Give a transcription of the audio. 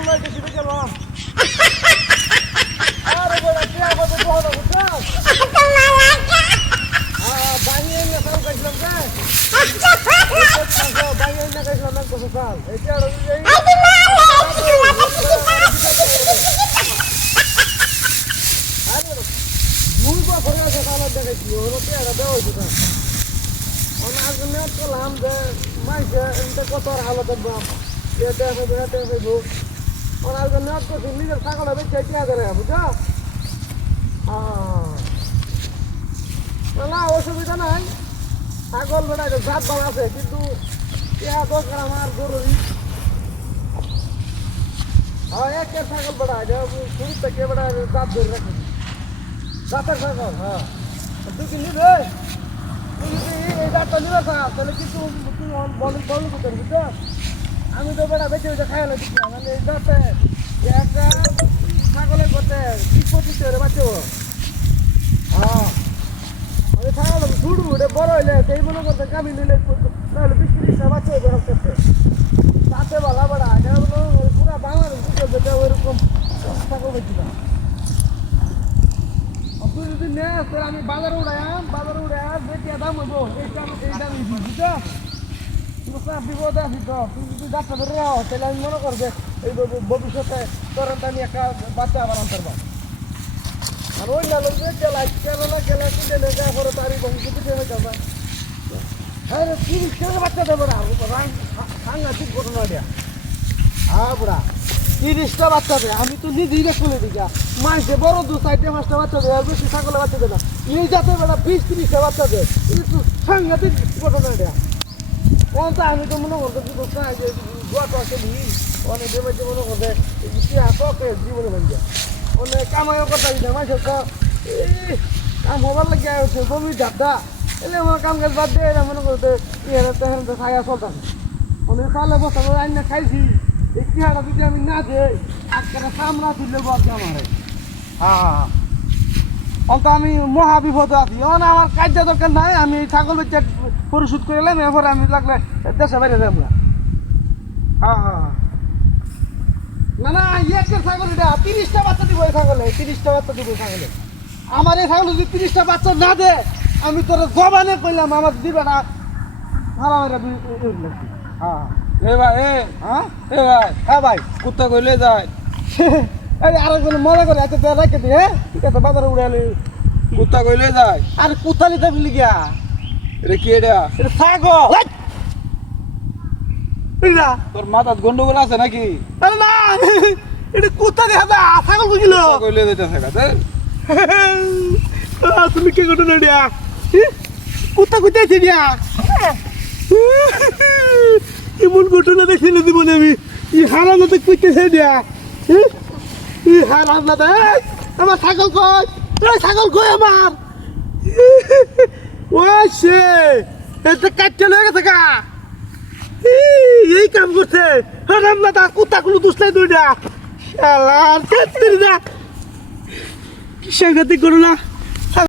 ছাগল লয়ে গেছি গেলাম আরে বড় কি আবার বড় বুঝছস বাহিয়ে না সাল কাটলাম রে বাহিয়ে না কাটলাম না কত সাল এটা আর এই মুলবা করে আছে সাল দেখাইছি ওর পেড়া দাও দিতা ওনা আজ মেট করলাম যে মাইকে এটা কত আর হালত দেব এটা হইব ওনা আজ মেট করছি নিজের ছাগলটা বেচে কি করে বুঝছো না অসুবিধা নাই ছাগল বেটা জাত ভালো আছে কিন্তু ইয়া দরকার আমার জরুরি একের ছাগল বেটা শুরু থেকে বেটা জাত ধরে রাখি জাতের ছাগল হ্যাঁ তুই কি নিবে তুই যদি এই জাতটা নিবে তাহলে কিন্তু তুই বল করতে বুঝছো আমি তো বেটা বেঁচে বেঁচে খাইলে দিচ্ছি মানে এই জাতে একটা ছাগলের করতে 20-25 করে বাঁচব হ্যাঁ আমি ছাগল ছুটবো এটা বড় হইলে সেই মনে করতে কামি নিলে তাহলে 20-30টা বাচ্চা হইবে হচ্ছে তাতে বলা বেড়া এটা হলো পুরা বাংলাদেশ যেটা ওইরকম ছাগল বেশি না তুই যদি নেস তাহলে আমি বাজারে উড়াইম বেটিয়া দাম হইব এই দাম বুঝছো বিপদ আছি তো তুই যদি ডাক্তার ধরে তাহলে আমি মনে করবে এই ভবিষ্যতে তোর আমি একটা বাচ্চা আবার আনতে পারবো আর ওই না লোক গেলা কিনে নেওয়া করে তারই বংশ দিতে হয়ে যাবে হ্যাঁ 30 বাচ্চা দেবো না সাংঘাতিক ঘটনা দেয়া হ্যাঁ বুড়া 30টা বাচ্চা দেয় আমি তো নিজেই খুলে দিই মাইসে বড় 2-4-5টা বাচ্চা দেয় আর বেশি ছাগলে বাচ্চা দেয় না এই যাতে বেলা 20-30টা বাচ্চা দেয় কিন্তু সাংঘাতিক ঘটনা দেয়া কোনটা আমি তো মনে করতে কি করতে যে গোয়াটা আসলি অনেক দেবে যে মনে করতে জীবনে বন যায় অনেক কামাইও করতে দিতে মাইসের কাম হবার লাগে জমি ঝাপটা এলে আমার কাম কাজ বাদ দিয়ে এরা মনে করতে তেহেন খাইয়া চলতাম অনেক চালে বসা করে আইনা খাইছি এই চেহারা যদি আমি না দিই আজকে সামনা দিলে বদ আমার হ্যাঁ অন্ত আমি মহা বিপদ আছি আমার কার্য দরকার নাই আমি এই ছাগল বেচে পরিশোধ করে এলাম এরপরে আমি লাগলে দেশে বাইরে যাবো হ্যাঁ না একের ছাগল এটা 30টা বাচ্চা দিব এই ছাগলে 30টা বাচ্চা দিব ছাগলে আমার এই ছাগল যদি 30টা বাচ্চা না দে আমি তোর জবানে কইলাম আমার দিবে না ভালো হ্যাঁ এ ভাই হ্যাঁ ভাই কুত্তা কইলে যায় এই আরেকজন মজা করে এত রেখে দি হ্যাঁ ঠিক আছে বাজারে উড়ালে কুত্তা কইলে যায় আর কোথা নিতে বলি গিয়া এটা কি এটা ছাগল তোর মাথাত গন্ডগোল আছে নাকি না এটা কোথা দেখা যা ছাগল বুঝিল কইলে যেটা থাকা তুমি কি ঘটনা দিয়া কোথা কোথায় দিয়া এমন ঘটনা দেখিলে দিব আমি ই হারানো তো কইতেছে দিয়া ই হারাম না দেখ আমার ছাগল কই ছাগল কই আমার ওই সে এটা কাটতে লয়ে গেছে গা এই কাম করছে হারাম না তা কুত্তা গুলো দুসলাই দুইটা শালা তেত্রিশ কি সাংঘাতিক করো না